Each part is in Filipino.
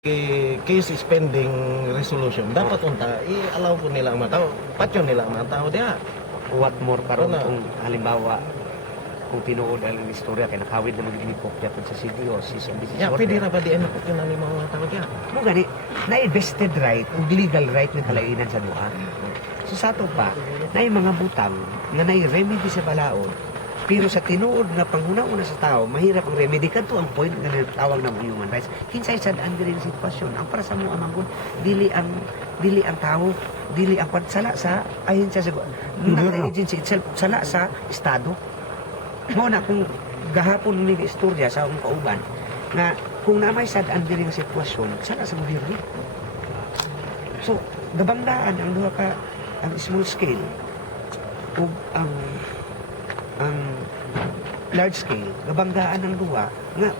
Case spending resolution dapat unta i-allow ko nila ang mga tao, patyon nila ang mga tao diha. What more karon Wala. kung halimbawa kung tinuod ang istorya kay nakawid na nagdipok yapon sa CDO si Ya, pwede ra ba di ano ko ni mga tao diha? mo gani na vested right ug legal right ng kalainan sa duha. So sa ato pa na mga butang nga nay remedy sa balaod pero sa tinuod na panghuna-una sa tao mahirap ang remedy kadto ang point nga tawag na human rights kinsay sad ang diri sitwasyon ang para sa mo amanggon dili ang tao dili ang pagsala sa ayon sa agency itself sala sa estado mo na kung gahapon ni istorya sa akong kauban nga kung namay sad ang diri nga sitwasyon sala sa gobyerno. So gabangdaan ang duha ka ang small scale ug ang large scale gabanggaan ng duha nga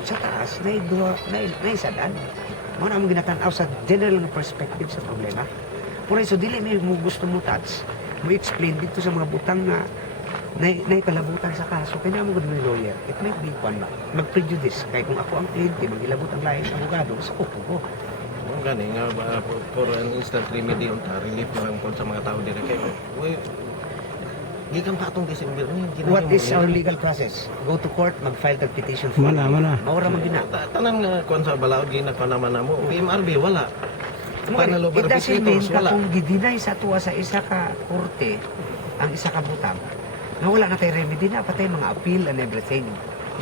sa taas na duha na sadan mo na among ginatan-aw sa general nga perspective sa problema. Por eso dili mo gusto mo touch mo explain dito sa mga butang nga na kalabutan sa kaso kaya mo gud ni lawyer it might be one mag-prejudice kay kung ako ang kliyente magilabot ang lain abogado sa upo ko Ang gani nga for an instant remedy unta relief lang po sa mga tao diri kay gikan pa atong December ni what is our legal process go to court mag-file the petition for Mana. maura man gina. tanan nga kon sa balaod gina pa naman namo BMRB wala. Panalo It doesn't mean arbitrators ka wala. kung gidinay sa tuwa sa isa ka korte ang isa ka butang na wala na tayo remedy na patay mga appeal and everything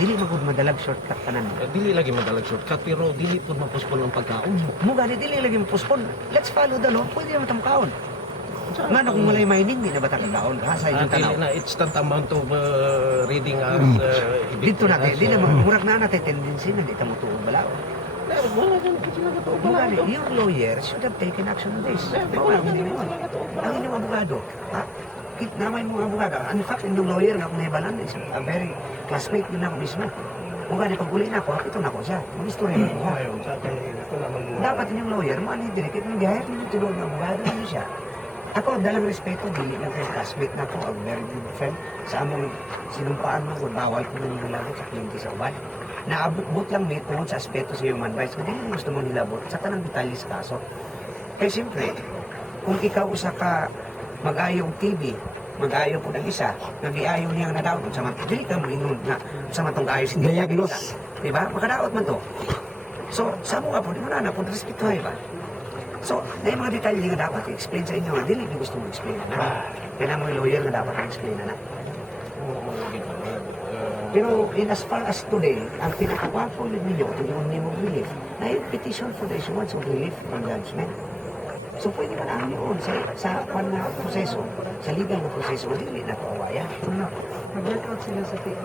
dili magud madalag shortcut tanan Dili lagi madalag shortcut pero dili pud mapuspon ang pagkaon. mo gani dili lagi postpone let's follow the law pwede naman tamo kaon nga na kung malay mining di na ba kaon hasa yung Dili tanaw na it's tantamount of reading as dito na di na murag na natin tendency na di ta mo tuod balao. Pero wala gan sila ka Mo gani yung lawyer should have taken action on this wala mo yun ang inyong abogado namay mo abogado in fact yung lawyer nga kung nahibalan is a very classmate din ako mismo mo gani pag uli na ako ito na ako siya mag-istorya na ako dapat yung lawyer mo ano yung direct yung gahit yung tulog ng abogado ano siya ako dalang respeto dili lang kay classmate na ako a very good friend sa among sinumpaan mo kung bawal ko na nilabot sa kliyente sa uban naabot lang may tungkol sa aspeto sa human rights kung hindi gusto mo nilabot sa tanang detalye sa kaso kaya siyempre kung ikaw usa ka mag-ayong TV mag-ayaw po ng isa nag-iayaw niya na daw sa mga dili ka mo inun na sa matong ayos hindi Diagnose. diba makadaot man to so sa mo ka po di mo na po respetuhay ba so na yung mga detalye nga dapat i-explain sa inyo nga dili niyo gusto mo explain na kaya na mga lawyer nga dapat i-explain na pero in as far as today ang pinaka-powerful ninyo tulungan niyo mo relief na yung petition for the issuance of relief from judgment. So pwede ka lang yun sa proseso, sa legal na proseso, hindi na kawayan. Mag-workout sila sa PO.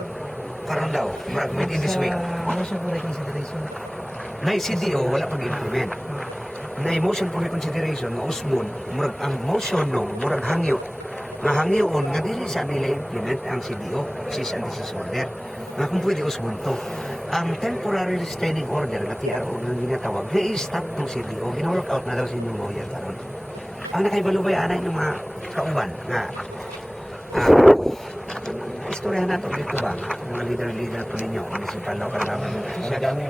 Karon daw, within this week. Motion for reconsideration. Na CDO, wala pag-implement. Na motion for reconsideration, nga usbon, murag ang motion no, murag hangyo. Nga hangyoon, nga dili sa nila implement ang CDO, cease and desist order. Nga kung pwede usbon to. Ang temporary restraining order na TRO na ginatawag, i-stop ng CDO, gina-work out na daw sa inyong lawyer karon. Ang nakaibalo anay ng mga kauban nga istorya na to dito ba? Mga leader-leader po ninyo, municipal local government. Sa gani